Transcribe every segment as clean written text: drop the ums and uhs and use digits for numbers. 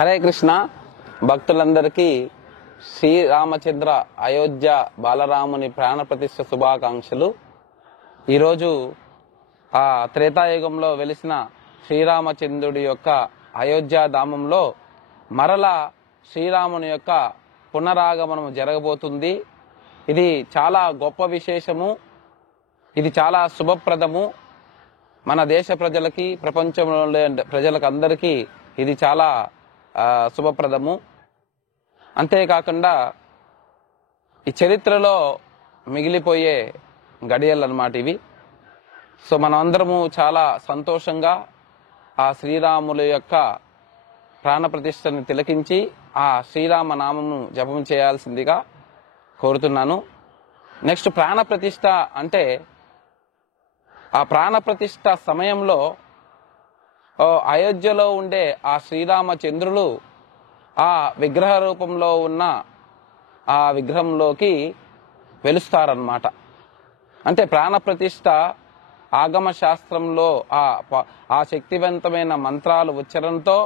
హరే కృష్ణ భక్తులందరికీ శ్రీరామచంద్ర అయోధ్య బాలరాముని ప్రాణ ప్రతిష్ఠ శుభాకాంక్షలు. ఈరోజు ఆ త్రేతాయుగంలో వెలిసిన శ్రీరామచంద్రుడి యొక్క అయోధ్య ధామంలో మరలా శ్రీరాముని యొక్క పునరాగమనం జరగబోతుంది. ఇది చాలా గొప్ప విశేషము, ఇది చాలా శుభప్రదము. మన దేశ ప్రజలకి, ప్రపంచంలో ప్రజలకు అందరికీ ఇది చాలా శుభప్రదము. అంతేకాకుండా ఈ చరిత్రలో మిగిలిపోయే గడియలు అన్నమాట ఇవి. సో మనం అందరము చాలా సంతోషంగా ఆ శ్రీరాముల యొక్క ప్రాణప్రతిష్ఠని తిలకించి ఆ శ్రీరామ నామము జపం చేయాల్సిందిగా కోరుతున్నాను. నెక్స్ట్ ప్రాణప్రతిష్ఠ అంటే ఆ ప్రాణప్రతిష్ఠ సమయంలో అయోధ్యలో ఉండే ఆ శ్రీరామచంద్రులు ఆ విగ్రహ రూపంలో ఉన్న ఆ విగ్రహంలోకి వెలుస్తారన్నమాట. అంటే ప్రాణప్రతిష్ఠ ఆగమ శాస్త్రంలో ఆ శక్తివంతమైన మంత్రాలు ఉచ్చరణతో,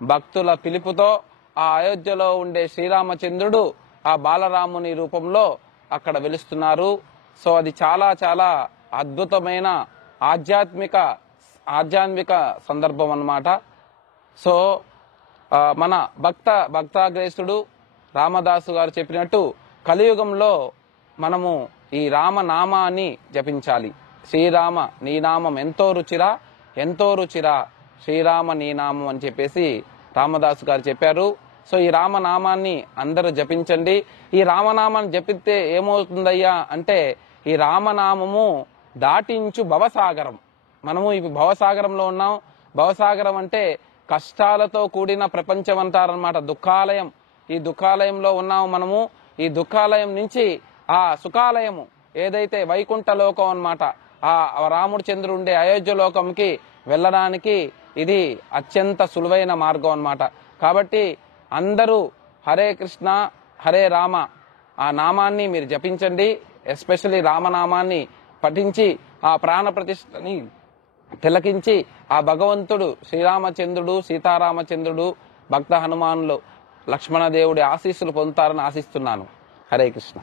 భక్తుల పిలుపుతో ఆ అయోధ్యలో ఉండే శ్రీరామచంద్రుడు ఆ బాలరాముని రూపంలో అక్కడ వెలుస్తున్నారు. సో అది చాలా చాలా అద్భుతమైన ఆధ్యాత్మిక సందర్భం అన్నమాట. సో మన భక్తాగ్రేసుడు రామదాసు గారు చెప్పినట్టు కలియుగంలో మనము ఈ రామనామాన్ని జపించాలి. శ్రీరామ నీ నామం ఎంతో రుచిరా శ్రీరామ నీ నామం అని చెప్పేసి రామదాసు గారు చెప్పారు. సో ఈ రామనామాన్ని అందరూ జపించండి. ఈ రామనామాన్ని జపిస్తే ఏమవుతుందయ్యా అంటే ఈ రామనామము దాటించు భవసాగరం. మనము ఇప్పుడు భవసాగరంలో ఉన్నాం. భవసాగరం అంటే కష్టాలతో కూడిన ప్రపంచం అంటారనమాట, దుఃఖాలయం. ఈ దుఃఖాలయంలో ఉన్నాము మనము. ఈ దుఃఖాలయం నుంచి ఆ సుఖాలయము ఏదైతే వైకుంఠ లోకం అన్నమాట, ఆ రాముడు చంద్రుడు ఉండే అయోధ్య లోకంకి వెళ్ళడానికి ఇది అత్యంత సులువైన మార్గం అన్నమాట. కాబట్టి అందరూ హరే కృష్ణ హరే రామ ఆ నామాన్ని మీరు జపించండి. ఎస్పెషల్లీ రామనామాన్ని పఠించి ఆ ప్రాణ ప్రతిష్ఠని తిలకించి ఆ భగవంతుడు శ్రీరామచంద్రుడు, సీతారామచంద్రుడు, భక్త హనుమానులు, లక్ష్మణదేవుడి ఆశీస్సులు పొందుతారని ఆశిస్తున్నాను. హరే కృష్ణ.